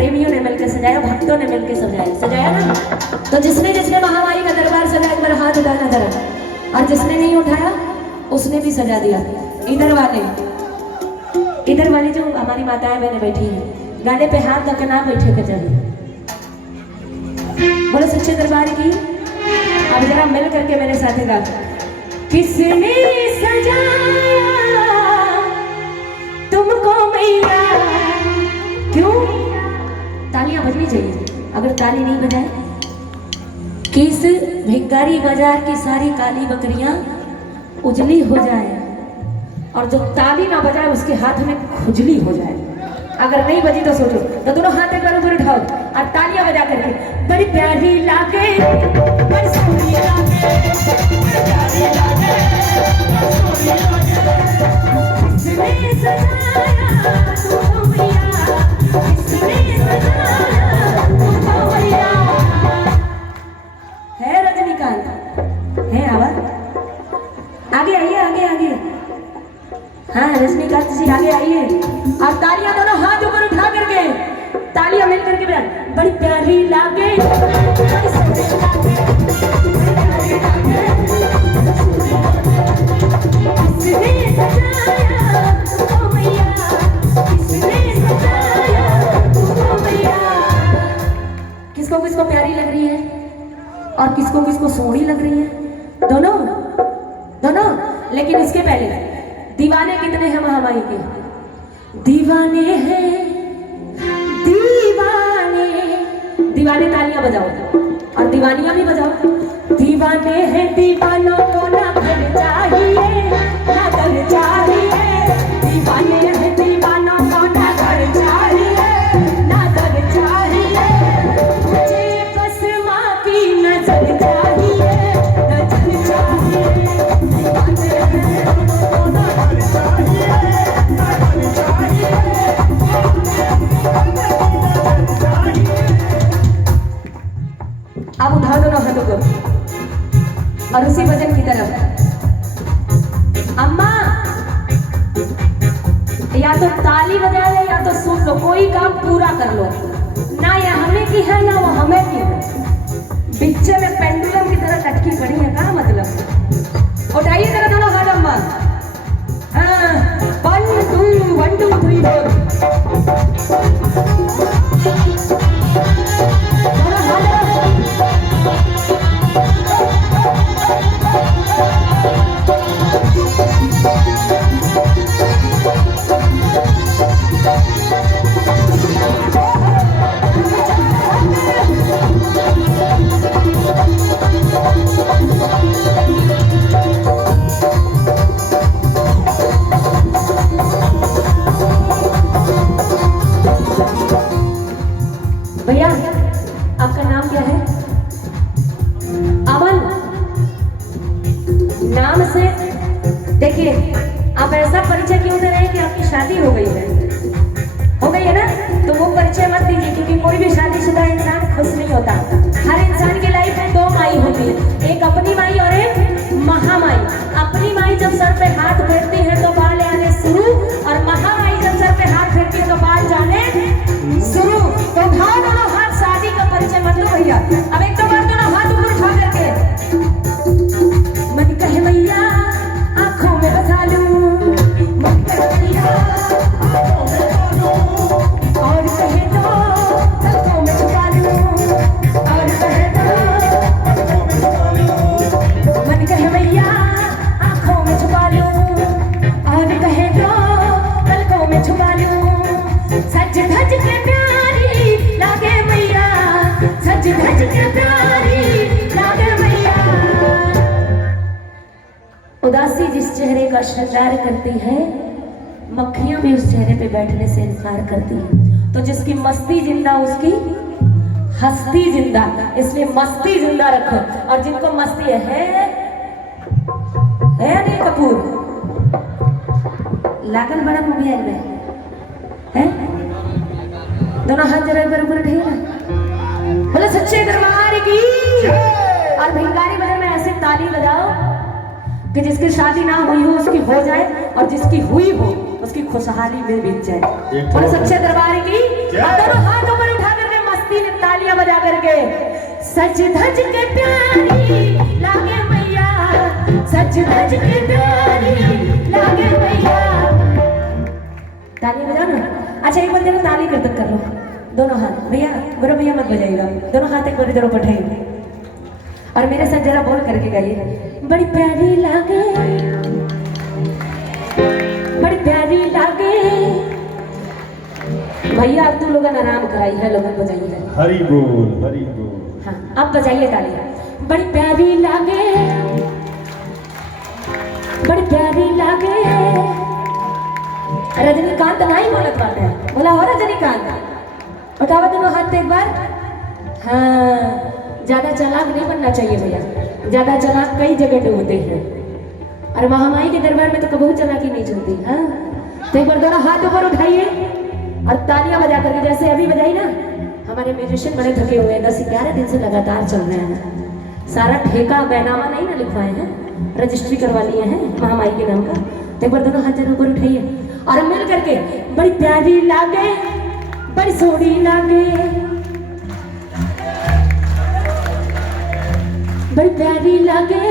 प्रेमियों ने मिलकर सजाया, भक्तों ने मिलकर सजाया ना। तो जिसने जिसने महामाई का दरबार सजाया एक बार हाथ उठाना जरा, और जिसने नहीं उठाया उसने भी सजा दिया। इधर वाले जो हमारी माताएं बहनें बैठी हैं, गाने पे हाथ रख के ना बैठे के चलिए। बोलो सच्चे दरबार की। अब जरा मिल करके मेरे साथ गा। किसने सजाया तुमको मैया, क्यों? तालियां बजनी चाहिए। अगर ताली नहीं बजाए, किस भिखारी बाजार की सारी काली बकरियां उजली हो जाए, और जो ताली ना बजाए उसके हाथ में खुजली हो जाए। अगर नहीं बजी तो सोचो, तो दोनों हाथ एक बार ऊपर उठाओ और तालियां बजा करके, बड़ी प्यारी लागे, बड़ी सोहनी लागे, बड़ी प्यारी लागे, बड़ी सोहनी लागे। किसने सजाया तुमको मैया, किसने सजाया तुमको मैया। है रजनीकांत, है आवाज? आगे आइए, आगे आगे। हाँ रजनीकांत जी आगे आइए, और तालियां दोनों हाथ ऊपर उठा करके, तालियां मिल करके बजा। बड़ी प्यारी लागे, बड़ी सोहनी लागे, बड़ी प्यारी लागे, किसने सजाया तुमको मैया, किसने सजाया तुमको मैया। किसको किसको प्यारी लग रही है और किसको किसको सोहनी लग रही है? दोनों दोनों। लेकिन इसके पहले दीवाने कितने हैं महामाई के? दीवाने हैं दीवाने, दीवाने तालियां बजाओ और दीवानियां भी बजाओ। दीवाने हैं दीवानों को ना घर चाहिए, ना घर चाहिए। दीवाने हैं दीवानों को ना घर चाहिए, ना घर चाहिए। मुझे बस माँ की नजर चाहिए, नजर चाहिए। दीवाने हैं अब उठा दो ना हाथों को और उसी भजन की तरफ। अम्मा या तो ताली बजा ले या तो सुन लो, कोई काम पूरा कर लो। ना ये हमें की है ना वो हमें की है, बिच्चे में पेंडुलम की तरह लटकी पड़ी है। क्या मतलब? उठाइए जरा दोनों हाथ अम्मा। 1 2 3 4। भैया आपका नाम क्या है? अमन। नाम से देखिए, आप ऐसा परिचय क्यों दे रहे हैं कि आपकी शादी हो गई है? हो गई है ना? तो वो परिचय मत दीजिए, क्योंकि कोई भी शादीशुदा इंसान खुश नहीं होता। हर इंसान की लाइफ में 2 माई होती है, एक अपनी माई और एक महामाई। अपनी माई जब सर पे हाथ फेरती है तो बाल आने शुरू, और महामाई जब सर पे हाथ फेरती है तो बाल जाने शुरू। तो उठाओ दोनों हाथ, शादी का परिचय मत लो भैया। अब एक दो बार दोनों हाथ ऊपर उठा करके, मन कहे मैया आंखों में बसा लूं, मन कहे मैया आंखों में बसा लूं, और कहे तो पलकों में छुपा लूं, और कहे तो पलकों में छुपा लूं। मन कहे मैया आंखों में छुपा लूं, और कहे तो पलकों में छुपा लूं। सज धज के प्यारी लागे मैया, सज धज के प्यारी लागे मैया। उदासी जिस चेहरे का श्रृंगार करती है, मक्खियां भी उस चेहरे पे बैठने से इनकार करती है। तो जिसकी मस्ती जिंदा उसकी हस्ती जिंदा, इसलिए मस्ती जिंदा रखो। और जिनको मस्ती है नहीं कपूर लागल बड़ा मोबाइल में है। दोनों हाथ जरा ऊपर उठाइए ना, बोले सच्चे दरबार की। और भिखारी बजर में ऐसे ताली बजाओ कि जिसकी शादी ना हुई हो उसकी हो जाए, और जिसकी हुई हो उसकी खुशहाली में बीत जाए। बोले सच्चे दरबार की। दोनों हाथ ऊपर तालियां बजा करके। सज धज के प्यारी लागे मैया, सज धज के प्यारी लागे मैया। तालियां बजाओ ना। अच्छा एक बार जरा ताली कीर्तन कर लो दोनों हाथ। भैया बुरा भैया मत बजाइएगा, दोनों हाथ एक बार जरूर उठाइए और मेरे साथ जरा बोल करके गाइए। बड़ी प्यारी लागे, बड़ी प्यारी लागे। भैया अब तुम लोगों ने आराम कराई है, लोगों बजाइए। हरि बोल हरि बोल। हाँ अब बजाइए तालियां। बड़ी प्यारी लागे, बड़ी प्यारी लागे। रजनीकांत नहीं बोलत बाटे, बोला हो रजनीकांत। उठावा दोनों हाथ एक बार। हाँ ज्यादा चालाक नहीं बनना चाहिए भैया, ज्यादा चालाक कई जगह डूबते हैं और महामाई के दरबार में तो कभी चालाकी नहीं चलती। हाँ तो एक बार दोनों हाथ ऊपर उठाइए और तालियां बजा करके, जैसे अभी बजाई ना। हमारे म्यूजिशियन बड़े थके हुए हैं, 10-11 दिन से लगातार चल रहे हैं। सारा ठेका बैनामा नहीं ना लिखवाए हैं, रजिस्ट्री करवा लिए हैं महामाई के नाम का। तो एक बार दोनों हाथ जरा ऊपर उठाइए और मिल करके। बड़ी प्यारी लागे, बड़ी सोड़ी लागे, बड़ी प्यारी लागे।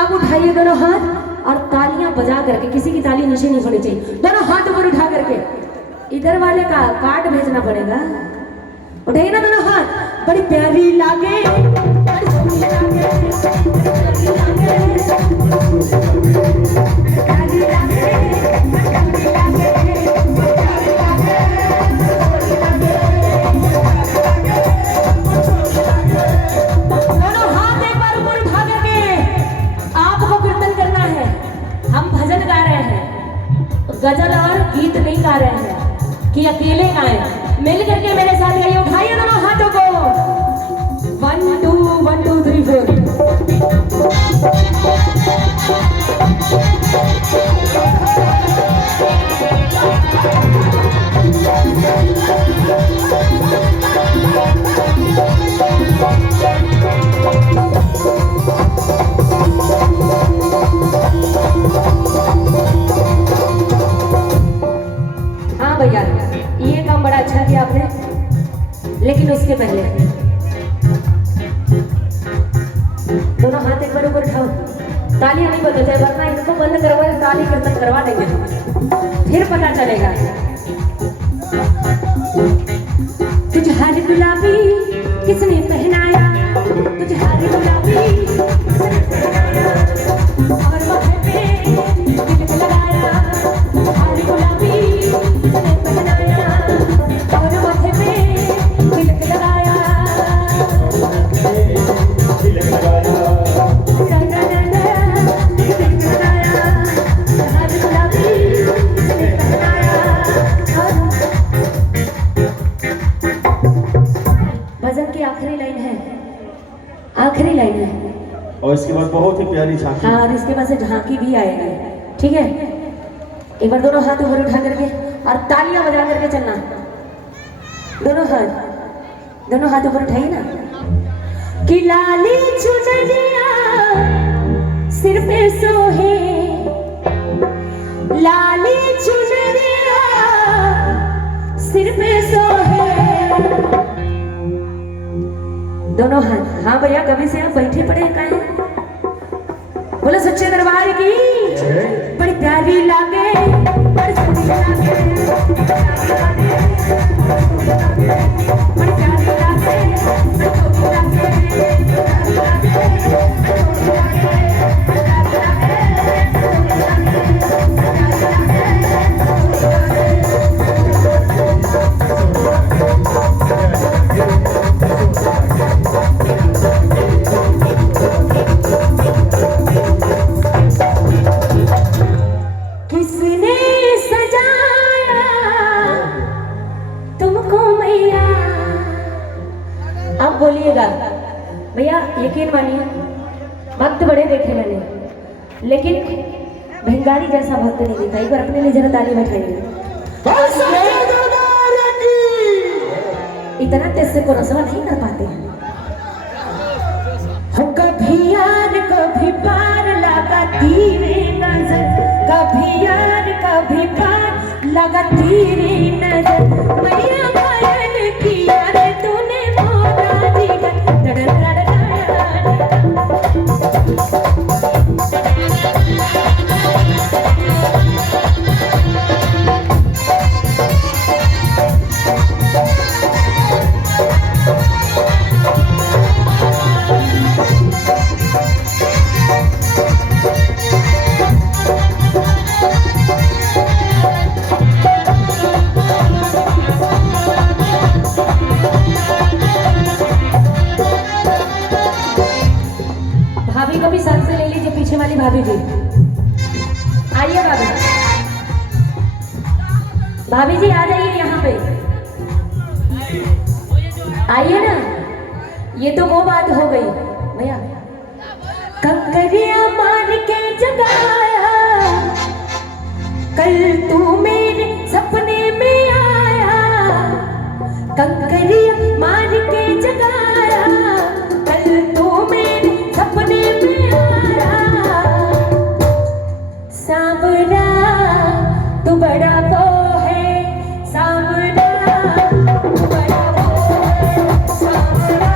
अब उठाइए दोनों हाथ और तालियां बजा करके, किसी की ताली नीचे नहीं होनी चाहिए। दोनों हाथ ऊपर उठा करके इधर वाले का कार्ड भेजना पड़ेगा। उठाइए ना दोनों हाथ। बड़ी प्यारी लागे, बड़ी सोनी लागे, प्यारी लागे, प्यारी लागे, प्यारी लागे। दोनों हाथ एक बार ऊपर उठा करके आपको कीर्तन करना है। हम भजन गा रहे हैं, गजल और गीत नहीं गा रहे हैं कि अकेले गाएं। मिल करके मेरे साथ गाइए। उठाइए दोनों हाथों को। 1 2 1 2 3 4। हाँ भैया ये काम बड़ा अच्छा किया आपने, लेकिन उसके पहले दोनों हाथ एक बार ऊपर उठाओ। तालियां नहीं बदलते, वरना इनको बंद करवा ताली कीर्तन करवा देंगे, फिर पता चलेगा। तुझे हर गुलाबी किसने पहनाया, तुझे हर गुलाबी किसने पहनाया, और माथे पे तिलक लगाया। हर गुलाबी किसने पहनाया और माथे पे तिलक लगाया। तिलक लगाया, हर गुलाबी किसने पहनाया। भजन की आखिरी लाइन है, आखिरी लाइन है और इसके बाद बहुत ही प्यारी झांकी। हाँ और इसके बाद से झांकी भी आएगी। ठीक है एक बार दोनों हाथ ऊपर उठा करके और तालियां बजा करके चलना। दोनों हाथ ऊपर उठाइए ना। कि लाली चुनरिया सिर पे सोहे, लाली चुनरिया सिर पे सोहे। दोनों हाथ। हाँ भैया कभी से आप बैठे पड़े काहे? बोलो सच्चे दरबार की। बड़ी प्यारी लागे, बड़ी सोनी लागे, बड़ी प्यारी लागे, बड़ी सोनी लागे, प्यारी लागे, बड़ी सोनी लागे, प्यारी किसने सजाया तुमको मैया। अब बोलिएगा भैया, यकीन मानिए भक्त बड़े देखे मैंने, लेकिन भिंगारी जैसा भक्त नहीं दिखा। एक बार अपने लिए जरा ताली बैठाइए। इतना तेज से कोरसवा नहीं कर पाते हैं। कभी यार कभी पार लगा तेरी नजर, कभी यार कभी पार लगा तेरी नजर। मैया भाभी जी आ जाइए यहाँ पे, आइए ना। ये तो वो बात हो गई भैया। कंकरिया मार के जगाया, कल तू मेरे सपने में आया। कंकरिया मार के जगाया, कल तू मेरे सपने में आया। सांवरा तू बड़ा वो है, सांवरा तू बड़ा वो है, सांवरा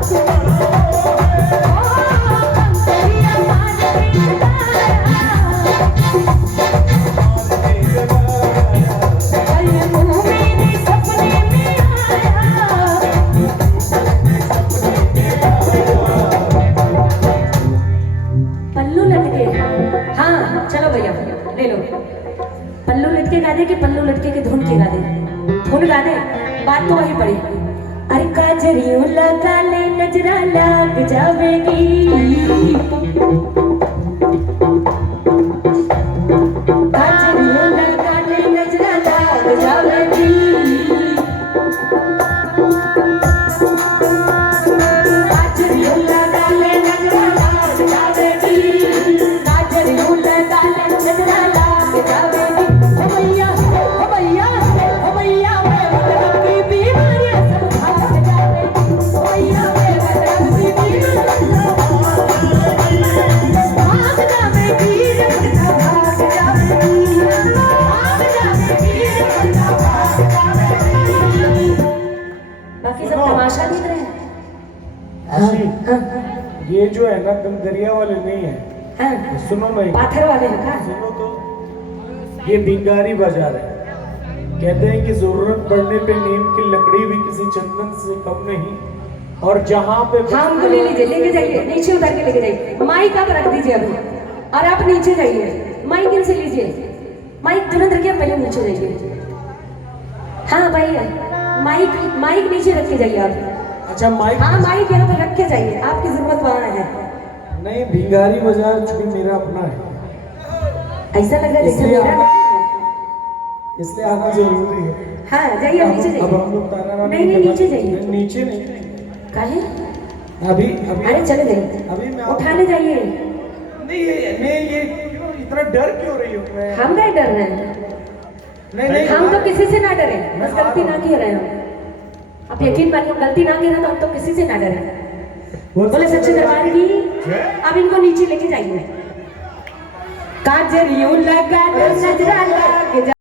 तू बड़ा वो है। कंकरिया मार के जगाया, कल तू मेरे सपने में आया। पल्लू लटके, हाँ चलो भैया ले लो। पल्लू लटके गा दे कि पल्लू लटके के धुन के गा दे? धुन गा दे, बात तो वही पड़ी। अरे काजरियों लगा ले नजरा लग जावेगी, काजरियों लगा ले नजरा लग जावेगी। काजरियों लगा ले नजरा लग जावेगी, काजरियों लगा ले नजरा लग जावेगी। ओ भैया ओ भैया ओ भैया, मैं मतलब की बीमारियां सब भाग जावेगी। ओ भैया मैं मतलब की बीमारियां भाग जावेगी, रखता भाग जावेगी, भाग जावेगी, रखता भाग जावेगी। बाकी सब तमाशा देख रहे हैं। आशी, हाँ ये जो है ना कंकरिया वाले नहीं है। हाँ, सुनो नहीं, पाथर वाले हैं का? सुनो तो, ये भिंगारी बाजार है। कहते हैं कि जरूरत पड़ने पे नीम की लकड़ी भी किसी चंदन से कम नहीं। और जहाँ पे हाँ उनको ले लीजिए, लेके जाइए, नीचे उतार के लेके जाइए। माइक आप रख दीजिए अभी, और आप नीचे जाइए। माइक इनसे लीजिए, माइक तुरंत रखिए, पहले नीचे जाइए। हाँ भाई, माइक माइक नीचे रख के जाइए आप। अच्छा माइक, हाँ माइक यहाँ पे रख के जाइए, आपकी जरूरत वहाँ है। नहीं भिंगारी बाजार चूंकि मेरा अपना है, ऐसा लग रहा है जैसे इसलिए मेरा नहीं है। इसलिए आना जरूरी है। हाँ जाइए, अब नीचे अब जाइए। हम लोग तारा रानी नहीं नहीं, के नीचे बाद- जाइए। नीचे नहीं, काहे? अभी अभी अरे चले जाइए, अभी मैं उठाने जाइए। नहीं ये क्यों इतना डर क्यों रही हूँ मैं? हम नहीं डर रहे हैं, नहीं नहीं, हम तो किसी से ना डरे, बस गलती ना की रहे हो। आप यकीन मानिए, गलती ना की रहे तो हम तो किसी से ना डरे। बोले सच्चे दरबार की। अब इनको नीचे लेके जाइए। काजरियों लगा नजरा लग जा